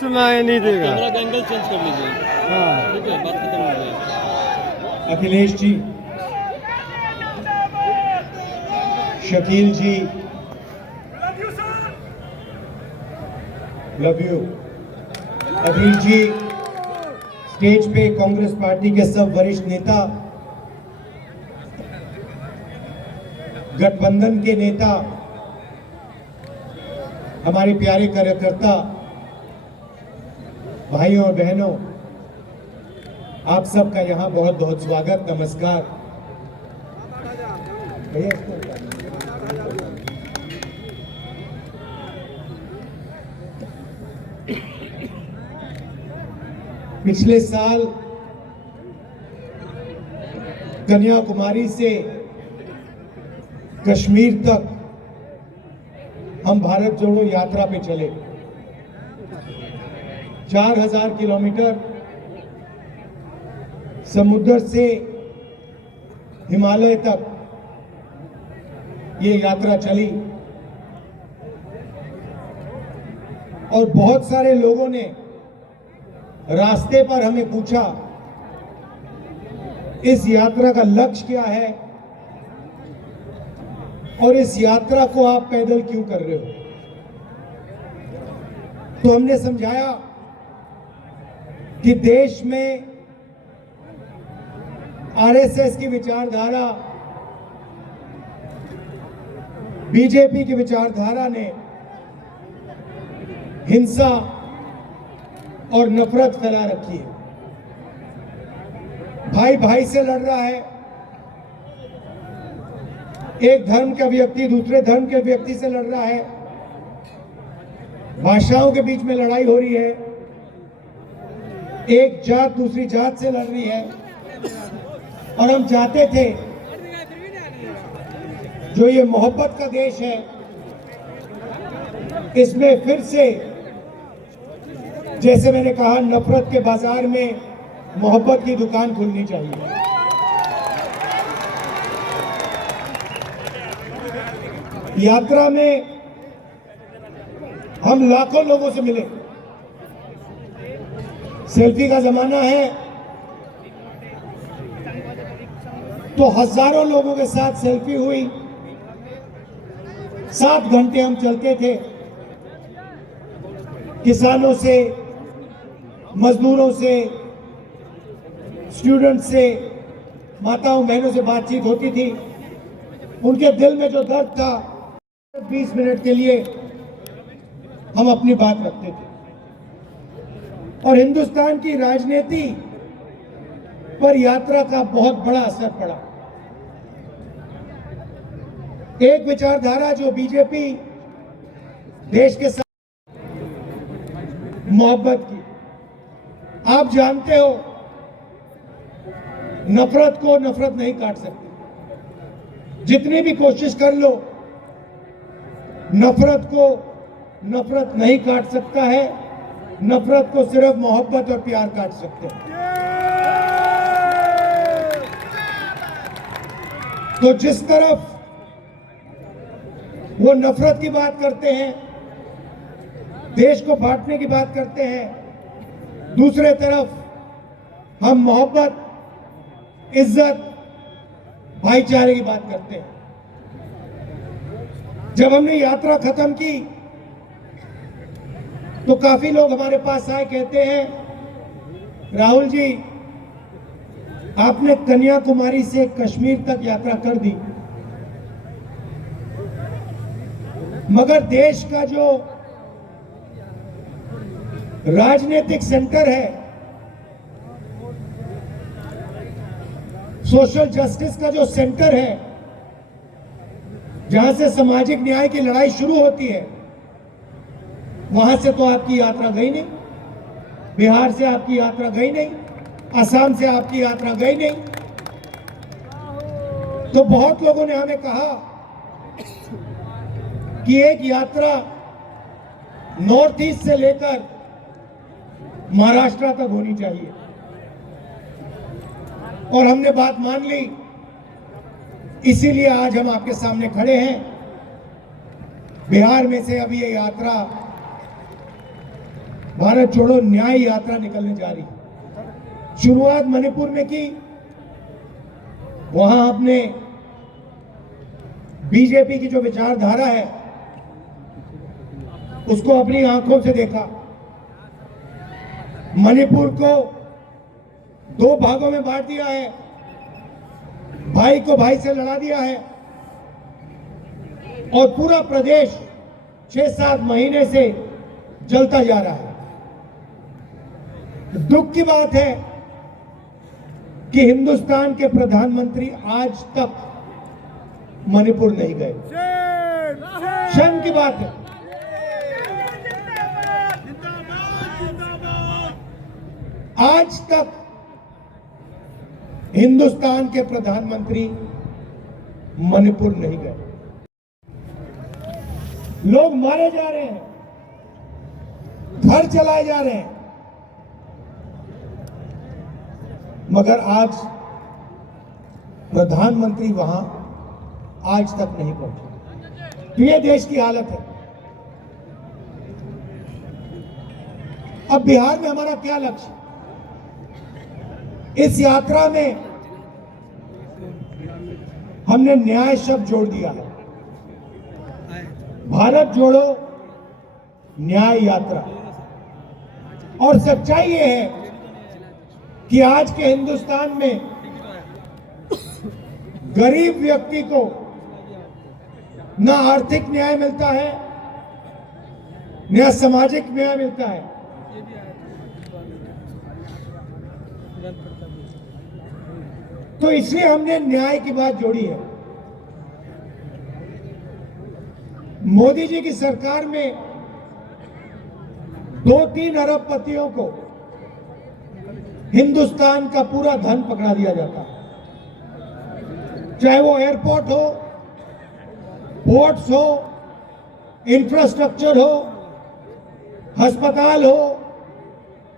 सुनाई नहीं देगा। कैमरा का एंगल चेंज कर लीजिए। हाँ ठीक है, बात खत्म हो गई। Akhilesh ji, Shakeel ji, love you. Akhilesh ji, stage पे कांग्रेस पार्टी के सब वरिष्ठ नेता, गठबंधन के नेता, हमारे प्यारे कार्यकर्ता भाइयों और बहनों, आप सबका यहाँ बहुत बहुत स्वागत, नमस्कार। पिछले साल कन्याकुमारी से कश्मीर तक हम भारत जोड़ो यात्रा पे चले। 4000 किलोमीटर समुद्र से हिमालय तक ये यात्रा चली और बहुत सारे लोगों ने रास्ते पर हमें पूछा, इस यात्रा का लक्ष्य क्या है और इस यात्रा को आप पैदल क्यों कर रहे हो। तो हमने समझाया कि देश में आरएसएस की विचारधारा, बीजेपी की विचारधारा ने हिंसा और नफरत फैला रखी है। भाई भाई से लड़ रहा है, एक धर्म का व्यक्ति दूसरे धर्म के व्यक्ति से लड़ रहा है, भाषाओं के बीच में लड़ाई हो रही है, एक जात दूसरी जात से लड़ रही है। और हम चाहते थे जो ये मोहब्बत का देश है, इसमें फिर से, जैसे मैंने कहा, नफरत के बाजार में मोहब्बत की दुकान खुलनी चाहिए। यात्रा में हम लाखों लोगों से मिले। सेल्फी का जमाना है तो हजारों लोगों के साथ सेल्फी हुई। 7 घंटे हम चलते थे, किसानों से, मजदूरों से, स्टूडेंट से, माताओं बहनों से बातचीत होती थी। उनके दिल में जो दर्द था, 20 मिनट के लिए हम अपनी बात रखते थे। और हिंदुस्तान की राजनीति पर यात्रा का बहुत बड़ा असर पड़ा। एक विचारधारा जो बीजेपी देश के साथ मोहब्बत की, आप जानते हो नफरत को नफरत नहीं काट सकती। जितनी भी कोशिश कर लो, नफरत को नफरत नहीं काट सकता है। नफरत को सिर्फ मोहब्बत और प्यार काट सकते हैं। तो जिस तरफ वो नफरत की बात करते हैं, देश को बांटने की बात करते हैं, दूसरे तरफ हम मोहब्बत, इज्जत, भाईचारे की बात करते हैं। जब हमने यात्रा खत्म की तो काफी लोग हमारे पास आए, कहते हैं, राहुल जी, आपने कन्याकुमारी से कश्मीर तक यात्रा कर दी, मगर देश का जो राजनीतिक सेंटर है, सोशल जस्टिस का जो सेंटर है, जहां से सामाजिक न्याय की लड़ाई शुरू होती है, वहां से तो आपकी यात्रा गई नहीं। बिहार से आपकी यात्रा गई नहीं, असम से आपकी यात्रा गई नहीं। तो बहुत लोगों ने हमें कहा कि एक यात्रा नॉर्थ ईस्ट से लेकर महाराष्ट्र तक होनी चाहिए, और हमने बात मान ली। इसीलिए आज हम आपके सामने खड़े हैं। बिहार में से अभी ये यात्रा भारत छोड़ो न्याय यात्रा निकलने जा रही है। शुरुआत मणिपुर में की, वहां आपने बीजेपी की जो विचारधारा है उसको अपनी आंखों से देखा। मणिपुर को 2 भागों में बांट दिया है, भाई को भाई से लड़ा दिया है और पूरा प्रदेश 6-7 महीने से जलता जा रहा है। दुख की बात है कि हिंदुस्तान के प्रधानमंत्री आज तक मणिपुर नहीं गए। शर्म की बात है। आज तक हिंदुस्तान के प्रधानमंत्री मणिपुर नहीं गए। लोग मारे जा रहे हैं, घर चलाए जा रहे हैं, मगर आज प्रधानमंत्री वहां आज तक नहीं पहुंचे। तो ये देश की हालत है। अब बिहार में हमारा क्या लक्ष्य? इस यात्रा में हमने न्याय शब्द जोड़ दिया है। भारत जोड़ो न्याय यात्रा। और सच्चाई ये है कि आज के हिंदुस्तान में गरीब व्यक्ति को ना आर्थिक न्याय मिलता है, ना सामाजिक न्याय मिलता है। तो इसलिए हमने न्याय की बात जोड़ी है। मोदी जी की सरकार में 2-3 अरबपतियों को हिंदुस्तान का पूरा धन पकड़ा दिया जाता है, चाहे वो एयरपोर्ट हो, पोर्ट्स हो, इंफ्रास्ट्रक्चर हो, अस्पताल हो,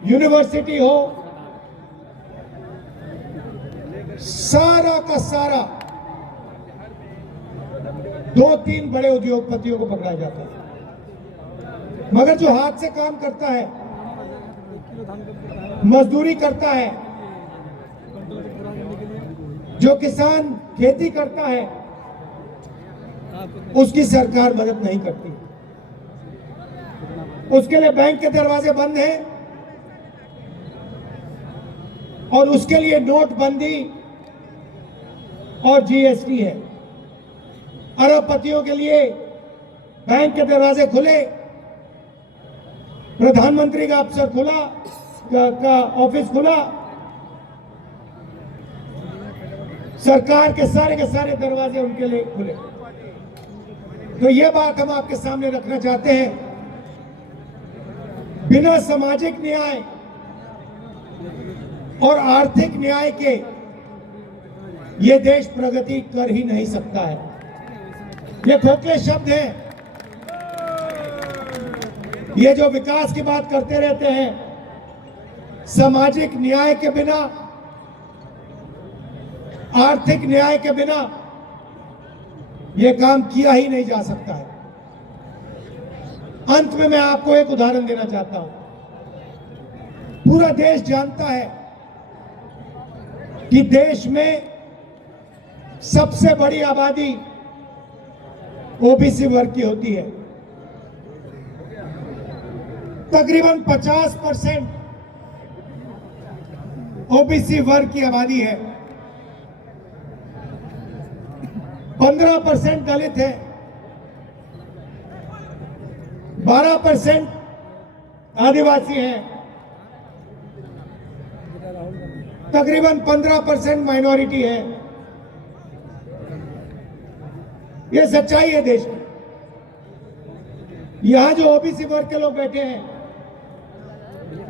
यूनिवर्सिटी हो, सारा का सारा 2-3 बड़े उद्योगपतियों को पकड़ाया जाता है। मगर जो हाथ से काम करता है, मजदूरी करता है, जो किसान खेती करता है, उसकी सरकार मदद नहीं करती। उसके लिए बैंक के दरवाजे बंद हैं और उसके लिए नोटबंदी और जीएसटी है। अरबपतियों के लिए बैंक के दरवाजे खुले, प्रधानमंत्री का अफसर खुला, का ऑफिस खुला, सरकार के सारे दरवाजे उनके लिए खुले। तो ये बात हम आपके सामने रखना चाहते हैं। बिना सामाजिक न्याय और आर्थिक न्याय के ये देश प्रगति कर ही नहीं सकता है। ये खोखले शब्द हैं, ये जो विकास की बात करते रहते हैं, सामाजिक न्याय के बिना, आर्थिक न्याय के बिना ये काम किया ही नहीं जा सकता है। अंत में मैं आपको एक उदाहरण देना चाहता हूं। पूरा देश जानता है कि देश में सबसे बड़ी आबादी ओबीसी वर्ग की होती है। तकरीबन 50% ओबीसी वर्ग की आबादी है। 15% दलित है, 12% आदिवासी हैं, तकरीबन 15% माइनॉरिटी है। ये सच्चाई है देश की। यहां जो ओबीसी वर्ग के लोग बैठे हैं,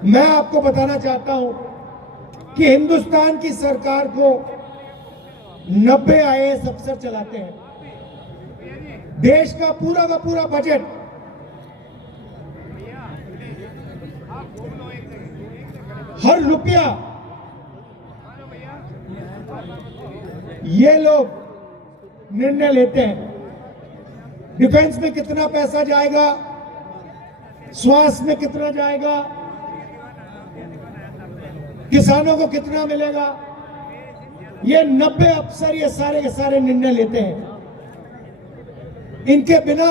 मैं आपको बताना चाहता हूं कि हिंदुस्तान की सरकार को 90 आईएएस अफसर चलाते हैं। देश का पूरा बजट हर रुपया ये लोग निर्णय लेते हैं। डिफेंस में कितना पैसा जाएगा, स्वास्थ्य में कितना जाएगा, किसानों को कितना मिलेगा, ये 90 अफसर ये सारे के सारे निर्णय लेते हैं। इनके बिना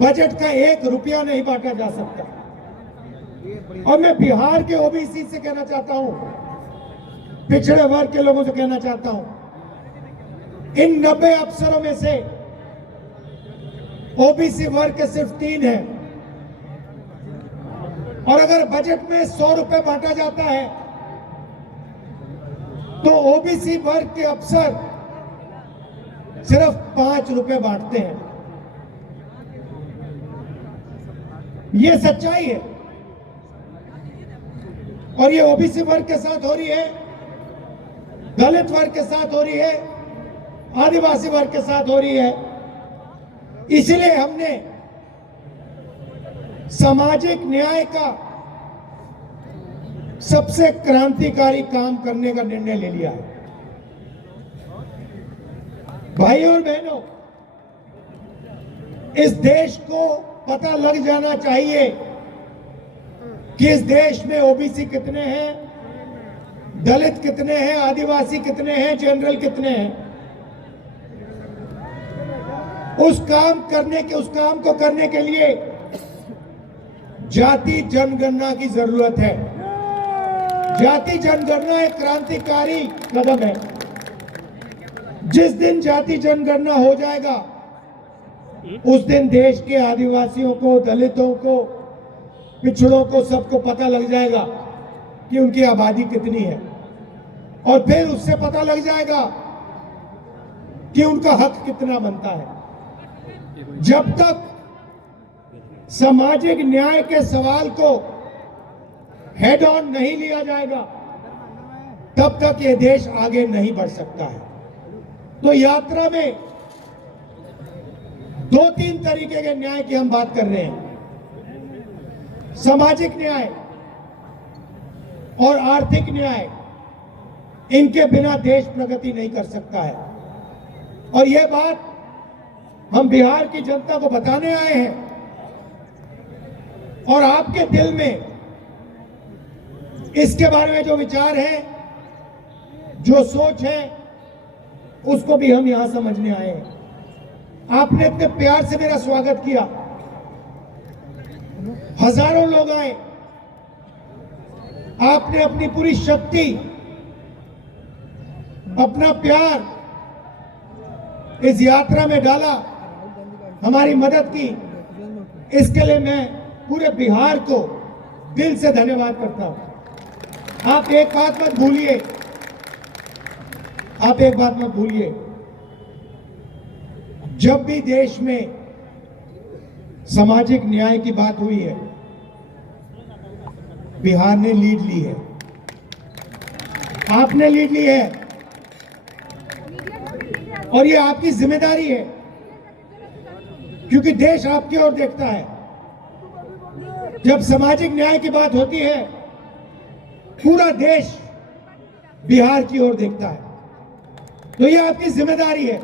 बजट का 1 रुपया नहीं बांटा जा सकता। और मैं बिहार के ओबीसी से कहना चाहता हूं, पिछड़े वर्ग के लोगों से कहना चाहता हूं, इन 90 अफसरों में से ओबीसी वर्ग के सिर्फ 3 हैं। और अगर बजट में 100 रुपए बांटा जाता है तो ओबीसी वर्ग के अफसर सिर्फ 5 रुपए बांटते हैं। ये सच्चाई है। और ये ओबीसी वर्ग के साथ हो रही है, दलित वर्ग के साथ हो रही है, आदिवासी वर्ग के साथ हो रही है। इसलिए हमने सामाजिक न्याय का सबसे क्रांतिकारी काम करने का निर्णय ले लिया है। भाइयों और बहनों, इस देश को पता लग जाना चाहिए कि इस देश में ओबीसी कितने हैं, दलित कितने हैं, आदिवासी कितने हैं, जनरल कितने हैं। उस काम को करने के लिए जाति जनगणना की जरूरत है। जाति जनगणना एक क्रांतिकारी कदम है। जिस दिन जाति जनगणना हो जाएगा उस दिन देश के आदिवासियों को, दलितों को, पिछड़ों को, सबको पता लग जाएगा कि उनकी आबादी कितनी है। और फिर उससे पता लग जाएगा कि उनका हक कितना बनता है। जब तक सामाजिक न्याय के सवाल को हेड ऑन नहीं लिया जाएगा तब तक ये देश आगे नहीं बढ़ सकता है। तो यात्रा में 2-3 तरीके के न्याय की हम बात कर रहे हैं। सामाजिक न्याय और आर्थिक न्याय, इनके बिना देश प्रगति नहीं कर सकता है। और यह बात हम बिहार की जनता को बताने आए हैं। और आपके दिल में इसके बारे में जो विचार है, जो सोच है, उसको भी हम यहां समझने आए हैं। आपने इतने प्यार से मेरा स्वागत किया, हजारों लोग आए, आपने अपनी पूरी शक्ति, अपना प्यार इस यात्रा में डाला, हमारी मदद की। इसके लिए मैं पूरे बिहार को दिल से धन्यवाद करता हूं। आप एक बात मत भूलिए, जब भी देश में सामाजिक न्याय की बात हुई है, बिहार ने लीड ली है, आपने लीड ली है। और ये आपकी जिम्मेदारी है, क्योंकि देश आपकी ओर देखता है। जब सामाजिक न्याय की बात होती है, पूरा देश बिहार की ओर देखता है। तो ये आपकी जिम्मेदारी है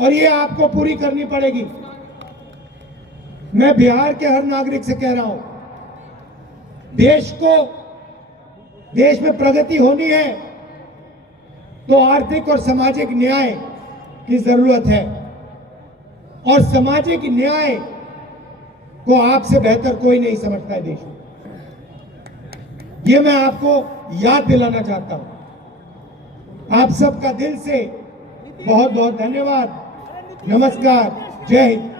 और ये आपको पूरी करनी पड़ेगी। मैं बिहार के हर नागरिक से कह रहा हूं, देश में प्रगति होनी है तो आर्थिक और सामाजिक न्याय की जरूरत है। और सामाजिक न्याय को आपसे बेहतर कोई नहीं समझता है देश में। ये मैं आपको याद दिलाना चाहता हूं। आप सबका दिल से बहुत बहुत धन्यवाद। नमस्कार, जय हिंद।